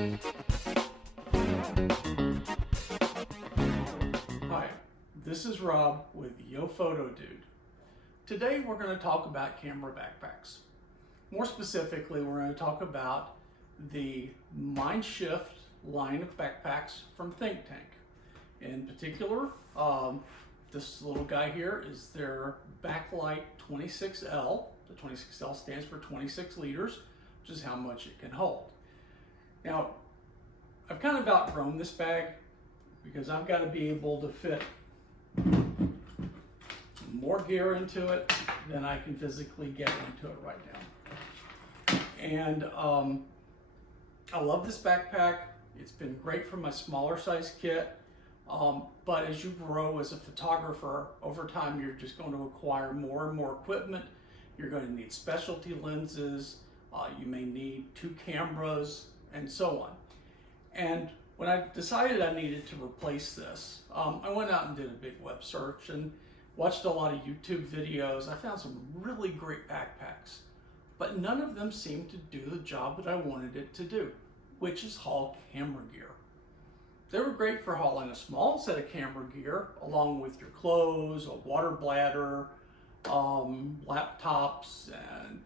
Hi, this is Rob with Yo Photo Dude. Today we're going to talk about camera backpacks. More specifically, we're going to talk about the Mindshift line of backpacks from Think Tank. In particular, this little guy here is their Backlight 26L. The 26L stands for 26 liters, which is how much it can hold. Now, I've kind of outgrown this bag because I've got to be able to fit more gear into it than I can physically get into it right now. And I love this backpack. It's been great for my smaller size kit. But as you grow as a photographer, over time you're just going to acquire more and more equipment. You're going to need specialty lenses. You may need 2 cameras and so on. And when I decided I needed to replace this, I went out and did a big web search and watched a lot of YouTube videos. I found some really great backpacks, but none of them seemed to do the job that I wanted it to do, which is haul camera gear. They were great for hauling a small set of camera gear along with your clothes, a water bladder, laptops and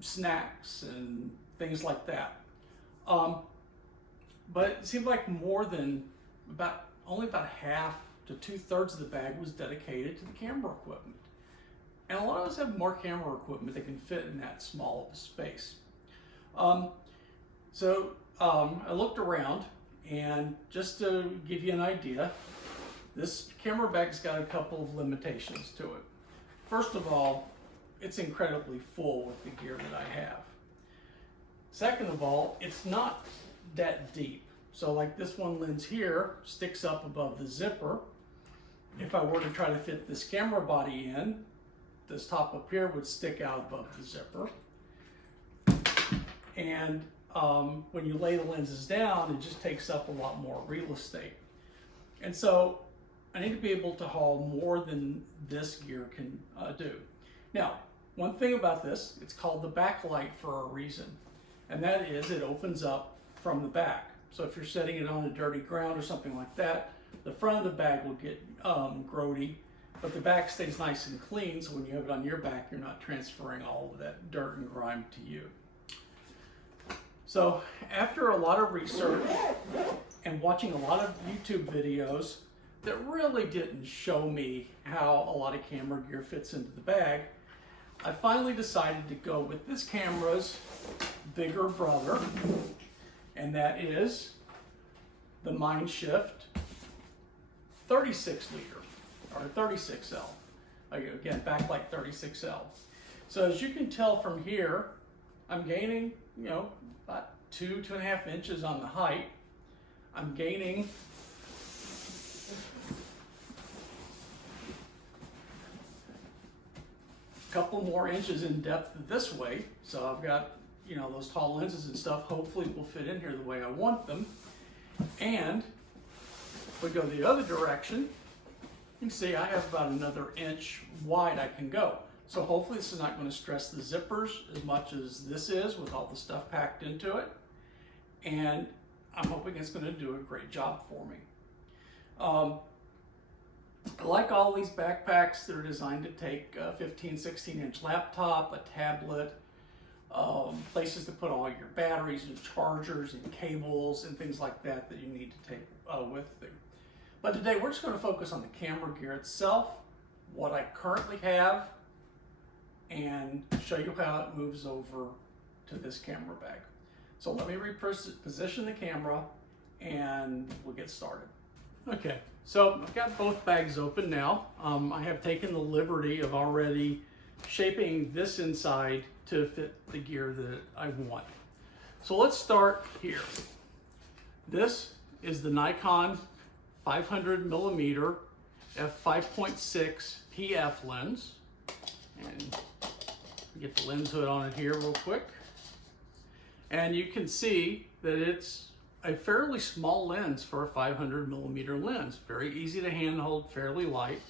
snacks and things like that. But it seemed like only about half to 2/3 of the bag was dedicated to the camera equipment. And a lot of us have more camera equipment that can fit in that small of a space. So I looked around, and just to give you an idea, this camera bag's got a couple of limitations to it. First of all, it's incredibly full with the gear that I have. Second of all, it's not that deep. So like this one lens here sticks up above the zipper. If I were to try to fit this camera body in, this top up here would stick out above the zipper. And when you lay the lenses down, it just takes up a lot more real estate. And so I need to be able to haul more than this gear can do. Now, one thing about this, it's called the backlight for a reason. And that is it opens up from the back. So if you're setting it on a dirty ground or something like that, the front of the bag will get grody, but the back stays nice and clean, so when you have it on your back, you're not transferring all of that dirt and grime to you. So after a lot of research and watching a lot of YouTube videos that really didn't show me how a lot of camera gear fits into the bag, I finally decided to go with this camera's bigger brother, and that is the Mindshift 36 liter, or 36L. Again, Backlight 36L. So as you can tell from here, I'm gaining, about 2.5 inches on the height. I'm gaining a couple more inches in depth this way. So I've got, those tall lenses and stuff hopefully will fit in here the way I want them. And if we go the other direction, you can see I have about another inch wide I can go. So hopefully this is not going to stress the zippers as much as this is with all the stuff packed into it. And I'm hoping it's going to do a great job for me. Like all these backpacks, they're designed to take a 15, 16-inch laptop, a tablet, places to put all your batteries and chargers and cables and things like that that you need to take with you. But today we're just going to focus on the camera gear itself, what I currently have, and show you how it moves over to this camera bag. So let me reposition the camera and we'll get started. Okay, so I've got both bags open now. I have taken the liberty of already shaping this inside to fit the gear that I want. So let's start here. This is the Nikon 500mm f5.6 PF lens. And get the lens hood on it here real quick. And you can see that it's a fairly small lens for a 500mm lens. Very easy to handhold, fairly light.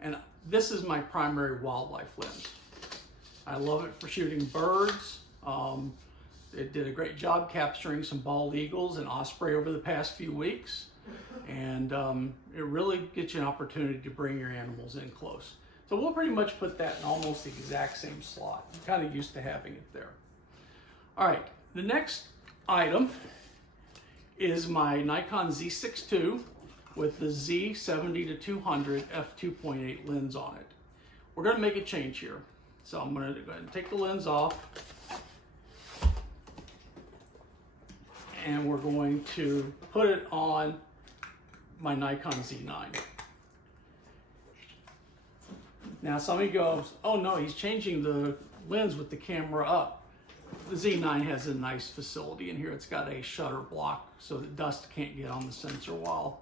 And this is my primary wildlife lens. I love it for shooting birds, It did a great job capturing some bald eagles and osprey over the past few weeks. And it really gets you an opportunity to bring your animals in close. So we'll pretty much put that in almost the exact same slot. I'm kind of used to having it there. All right, the next item is my Nikon Z62 with the Z70-200 f2.8 lens on it. We're going to make a change here. So I'm going to go ahead and take the lens off. And we're going to put it on my Nikon Z9. Now somebody goes, oh no, he's changing the lens with the camera up. The Z9 has a nice facility in here. It's got a shutter block so that dust can't get on the sensor while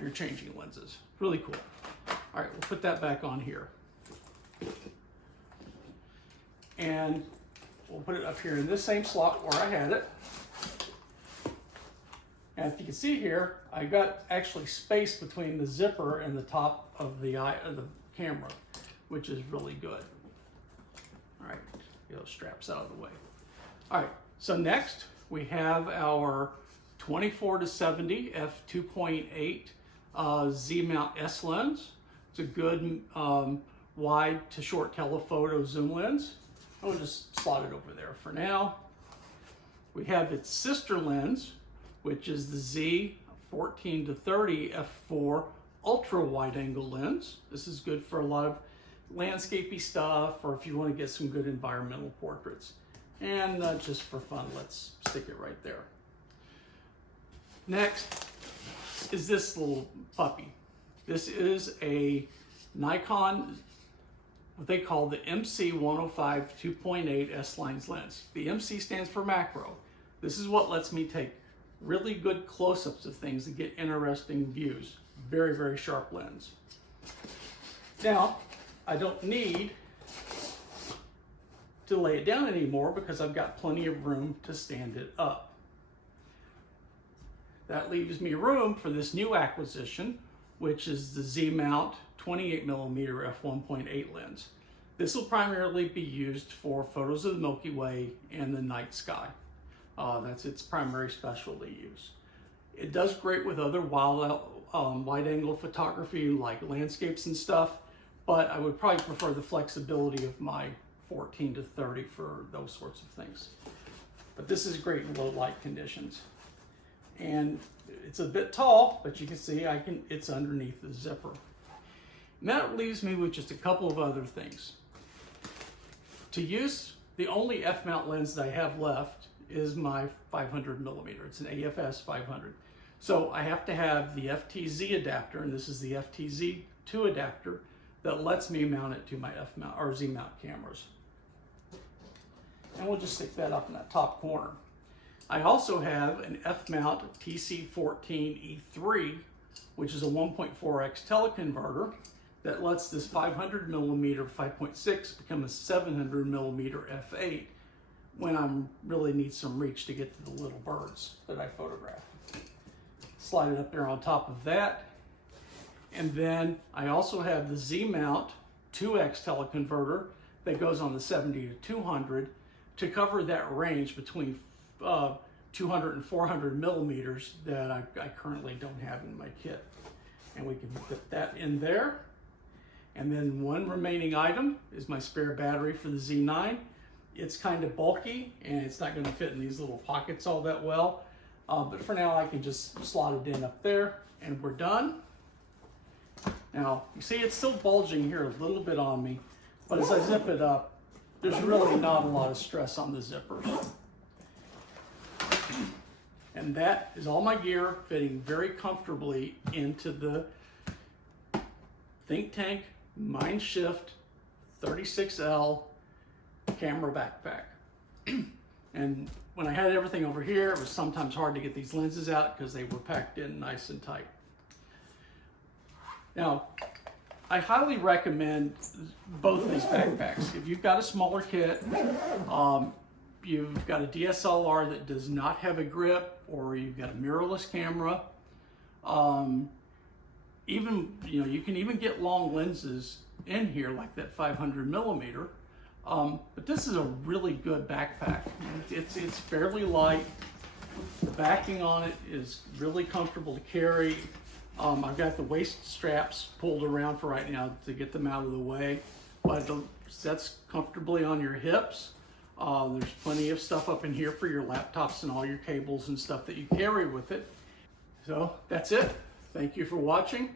you're changing lenses. Really cool. All right, we'll put that back on here. And we'll put it up here in this same slot where I had it. And if you can see here, I got actually space between the zipper and the top of the camera, which is really good. All right, get those straps out of the way. All right, so next we have our 24-70 f2.8 Z-mount S lens. It's a good wide to short telephoto zoom lens. I'll just slot it over there for now. We have its sister lens, which is the Z14-30 f4 ultra wide angle lens. This is good for a lot of landscapey stuff, or if you want to get some good environmental portraits. And just for fun, let's stick it right there. Next is this little puppy. This is a Nikon, what they call the MC105 2.8 S-Lines lens. The MC stands for macro. This is what lets me take really good close-ups of things and get interesting views. Very, very sharp lens. Now, I don't need to lay it down anymore because I've got plenty of room to stand it up. That leaves me room for this new acquisition, which is the Z-mount 28mm f1.8 lens. This will primarily be used for photos of the Milky Way and the night sky. That's its primary specialty use. It does great with other wide-angle photography like landscapes and stuff, but I would probably prefer the flexibility of my 14-30 for those sorts of things. But this is great in low light conditions. And it's a bit tall, but you can see it's underneath the zipper. And that leaves me with just a couple of other things. To use, the only f-mount lens that I have left is my 500mm. It's an AFS 500. So I have to have the FTZ adapter, and this is the FTZ2 adapter that lets me mount it to my f-mount or Z-mount cameras. And we'll just stick that up in that top corner. I also have an f-mount TC14E3, which is a 1.4x teleconverter that lets this 500mm 5.6 become a 700mm f8 when I really need some reach to get to the little birds that I photograph. Slide it up there on top of that. And then I also have the Z-mount 2x teleconverter that goes on the 70-200 to cover that range between 200 and 400 millimeters that I currently don't have in my kit. And we can put that in there. And then one remaining item is my spare battery for the Z9. It's kind of bulky and it's not going to fit in these little pockets all that well. But for now I can just slot it in up there and we're done. Now you see it's still bulging here a little bit on me, but as I zip it up, there's really not a lot of stress on the zippers. And that is all my gear fitting very comfortably into the Think Tank Mindshift 36L camera backpack. And when I had everything over here, it was sometimes hard to get these lenses out because they were packed in nice and tight. Now, I highly recommend both of these backpacks. If you've got a smaller kit, you've got a DSLR that does not have a grip, or you've got a mirrorless camera, you can even get long lenses in here like that 500mm. But this is a really good backpack. It's fairly light. The backing on it is really comfortable to carry. I've got the waist straps pulled around for right now to get them out of the way, but it sets comfortably on your hips. There's plenty of stuff up in here for your laptops and all your cables and stuff that you carry with it. So that's it. Thank you for watching.